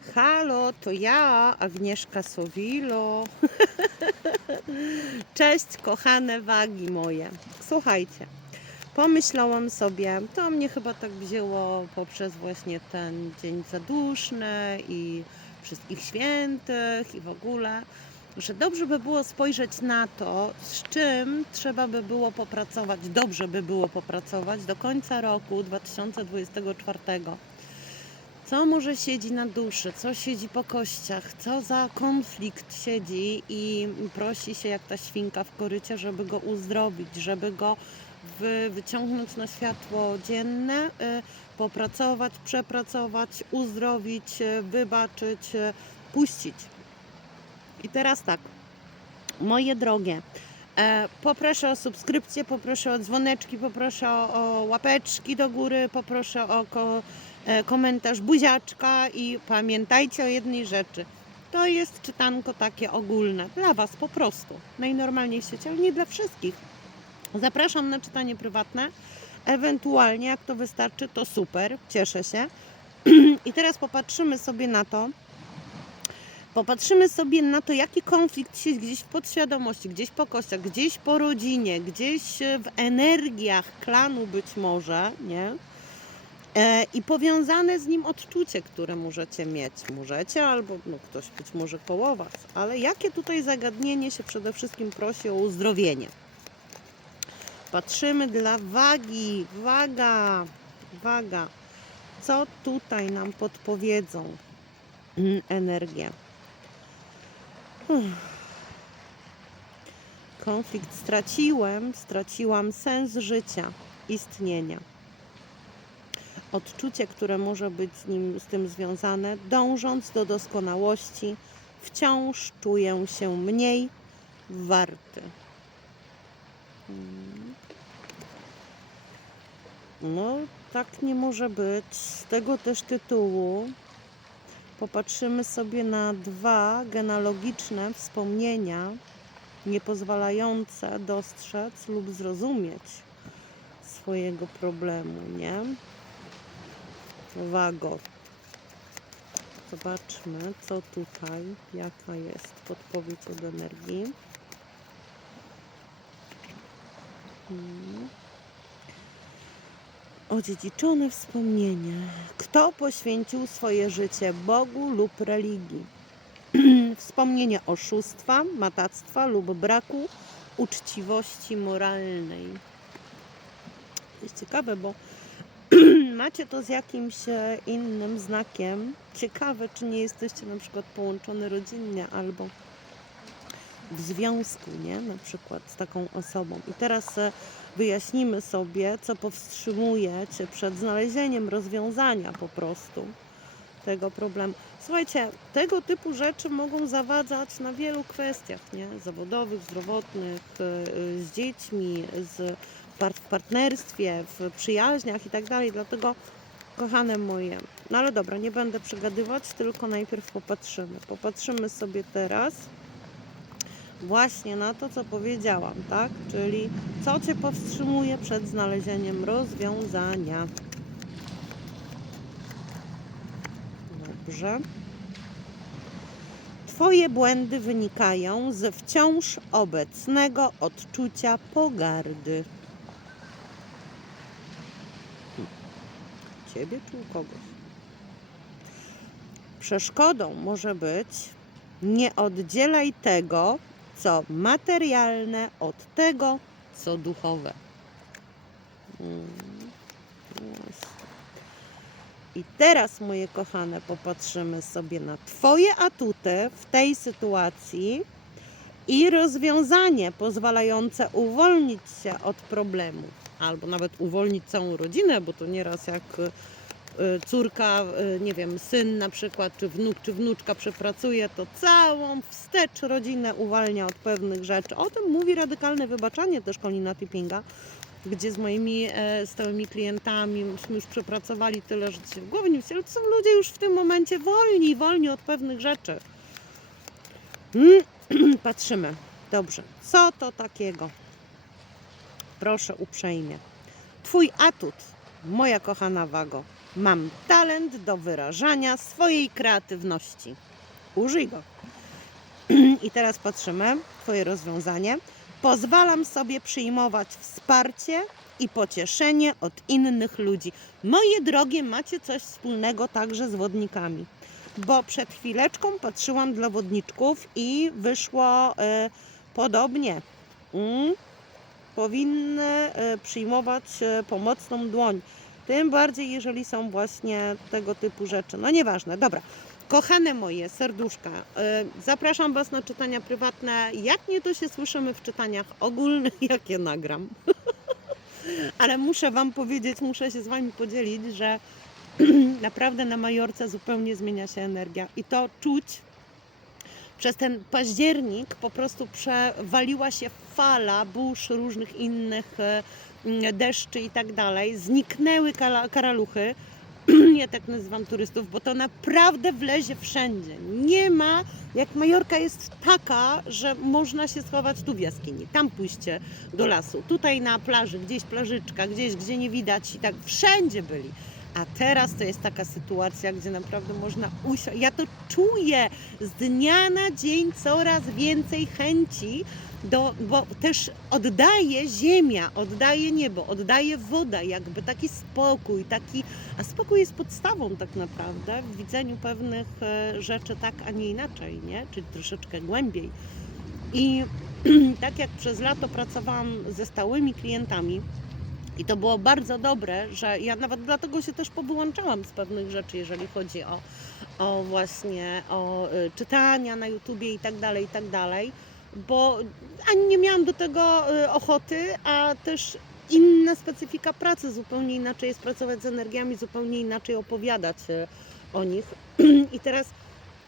Halo, to ja, Agnieszka Sowilo. Cześć, kochane wagi moje. Słuchajcie, pomyślałam sobie, to mnie chyba tak wzięło poprzez właśnie ten dzień zaduszny i wszystkich świętych i w ogóle, że dobrze by było spojrzeć na to, z czym trzeba by było popracować, dobrze by było popracować do końca roku 2024 co może siedzi na duszy, co siedzi po kościach, co za konflikt siedzi i prosi się jak ta świnka w korycie, żeby go uzdrowić, żeby go wy, wyciągnąć na światło dzienne, y, popracować, przepracować, uzdrowić, y, wybaczyć, y, puścić. I teraz tak, moje drogie, e, poproszę o subskrypcję, poproszę o dzwoneczki, poproszę o, łapeczki do góry, poproszę o komentarz buziaczka i pamiętajcie o jednej rzeczy. To jest czytanko takie ogólne, dla Was po prostu, najnormalniej w świecie, ale nie dla wszystkich. Zapraszam na czytanie prywatne, ewentualnie jak to wystarczy, to super, cieszę się. I teraz popatrzymy sobie na to, popatrzymy sobie na to, jaki konflikt siedzi gdzieś w podświadomości, gdzieś po kościach, gdzieś po rodzinie, gdzieś e, w energiach klanu być może, nie? E, I powiązane z nim odczucie, które możecie mieć. Możecie, albo no, ktoś być może koło Was, ale jakie tutaj zagadnienie się przede wszystkim prosi o uzdrowienie? Patrzymy dla wagi, waga, waga. Co tutaj nam podpowiedzą mm, energie? Uff. Konflikt straciłem, straciłam sens życia, istnienia. Odczucie, które może być z, nim, z tym związane, dążąc do doskonałości, wciąż czuję się mniej warty. Mm. No, tak nie może być. Z tego też tytułu popatrzymy sobie na dwa genealogiczne wspomnienia, nie pozwalające dostrzec lub zrozumieć swojego problemu, nie? Wago. Zobaczmy, co tutaj, jaka jest podpowiedź od energii. Hmm. Odziedziczone wspomnienie. Kto poświęcił swoje życie Bogu lub religii? Wspomnienie oszustwa, matactwa lub braku uczciwości moralnej. Jest ciekawe, bo macie to z jakimś e, innym znakiem. Ciekawe, czy nie jesteście na przykład połączone rodzinnie albo w związku, nie? Na przykład z taką osobą. I teraz e, wyjaśnimy sobie, co powstrzymuje Cię przed znalezieniem rozwiązania po prostu tego problemu. Słuchajcie, tego typu rzeczy mogą zawadzać na wielu kwestiach, nie? Zawodowych, zdrowotnych, y, z dziećmi, z w partnerstwie, w przyjaźniach i tak dalej. Dlatego, kochane moje, no ale dobra, nie będę przegadywać, tylko najpierw popatrzymy. Popatrzymy sobie teraz właśnie na to, co powiedziałam, tak? Czyli co Cię powstrzymuje przed znalezieniem rozwiązania. Dobrze. Twoje błędy wynikają z wciąż obecnego odczucia pogardy. Ciebie czy u kogoś? Przeszkodą może być nie oddzielaj tego, co materialne od tego, co duchowe. Mm. I teraz, moje kochane, popatrzymy sobie na Twoje atuty w tej sytuacji i rozwiązanie pozwalające uwolnić się od problemu, albo nawet uwolnić całą rodzinę, bo to nieraz jak y, córka, y, nie wiem, syn na przykład, czy wnuk, czy wnuczka przepracuje, to całą wstecz rodzinę uwalnia od pewnych rzeczy. O tym mówi radykalne wybaczanie też Kolina Tippinga, gdzie z moimi e, stałymi klientami myśmy już przepracowali tyle, że się w głowie nie ale to są ludzie już w tym momencie wolni, wolni od pewnych rzeczy. Mm, Patrzymy. Dobrze. Co to takiego? Proszę uprzejmie. Twój atut, moja kochana Wago, Mam talent do wyrażania swojej kreatywności. Użyj go. I teraz patrzymy, Twoje rozwiązanie. Pozwalam sobie przyjmować wsparcie i pocieszenie od innych ludzi. Moje drogie, macie coś wspólnego także z wodnikami, bo przed chwileczką patrzyłam dla wodniczków i wyszło e, podobnie. Mm, powinny e, przyjmować e, pomocną dłoń. Tym bardziej, jeżeli są właśnie tego typu rzeczy. No nieważne, dobra. Kochane moje serduszka, e, zapraszam Was na czytania prywatne. Jak nie, to się słyszymy w czytaniach ogólnych, jak je nagram. Ale muszę Wam powiedzieć, muszę się z Wami podzielić, że naprawdę na Majorce zupełnie zmienia się energia i to czuć. Przez ten październik po prostu przewaliła się fala burz, różnych innych e, mm, deszczy i tak dalej. Zniknęły karaluchy. Ja tak nazywam turystów, bo to naprawdę wlezie wszędzie. Nie ma, jak Majorka jest taka, że można się schować tu w jaskini, tam pójście do lasu, tutaj na plaży, gdzieś plażyczka, gdzieś, gdzie nie widać i tak wszędzie byli. A teraz to jest taka sytuacja, gdzie naprawdę można usiąść. Ja to czuję z dnia na dzień coraz więcej chęci, do, bo też oddaje ziemia, oddaje niebo, oddaje woda, jakby taki spokój, taki, a spokój jest podstawą tak naprawdę w widzeniu pewnych e, rzeczy tak, a nie inaczej, nie? Czyli troszeczkę głębiej. I tak jak przez lato pracowałam ze stałymi klientami, i to było bardzo dobre, że ja nawet dlatego się też powyłączałam z pewnych rzeczy, jeżeli chodzi o, o właśnie o y, czytania na YouTubie i tak dalej, i tak dalej, bo ani nie miałam do tego y, ochoty, a też inna specyfika pracy, zupełnie inaczej jest pracować z energiami, zupełnie inaczej opowiadać y, o nich. I teraz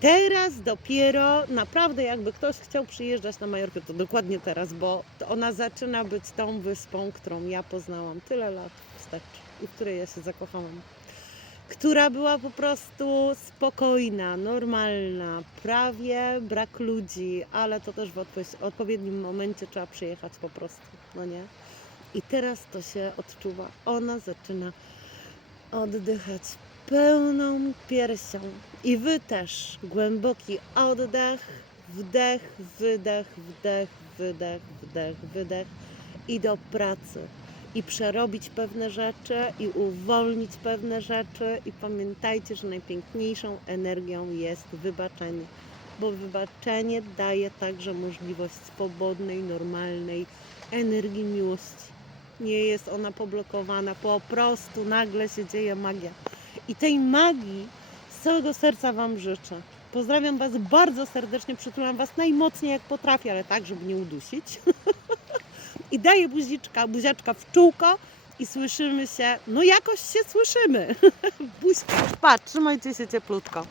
Teraz dopiero naprawdę jakby ktoś chciał przyjeżdżać na Majorkę, to dokładnie teraz, bo ona zaczyna być tą wyspą, którą ja poznałam tyle lat wstecz i której ja się zakochałam. Która była po prostu spokojna, normalna, prawie brak ludzi, ale to też w odpo- odpowiednim momencie trzeba przyjechać po prostu, no nie? I teraz to się odczuwa. Ona zaczyna oddychać pełną piersią. I wy też. Głęboki oddech, wdech, wydech, wdech, wydech, wdech, wydech i do pracy. I przerobić pewne rzeczy, i uwolnić pewne rzeczy. I pamiętajcie, że najpiękniejszą energią jest wybaczenie. Bo wybaczenie daje także możliwość swobodnej, normalnej energii miłości. Nie jest ona poblokowana, po prostu nagle się dzieje magia. I tej magii z całego serca Wam życzę. Pozdrawiam Was bardzo serdecznie, przytulam Was najmocniej jak potrafię, ale tak, żeby nie udusić. I daję buziczka, buziaczka w czółko i słyszymy się, no jakoś się słyszymy. Buź, pa, trzymajcie się cieplutko.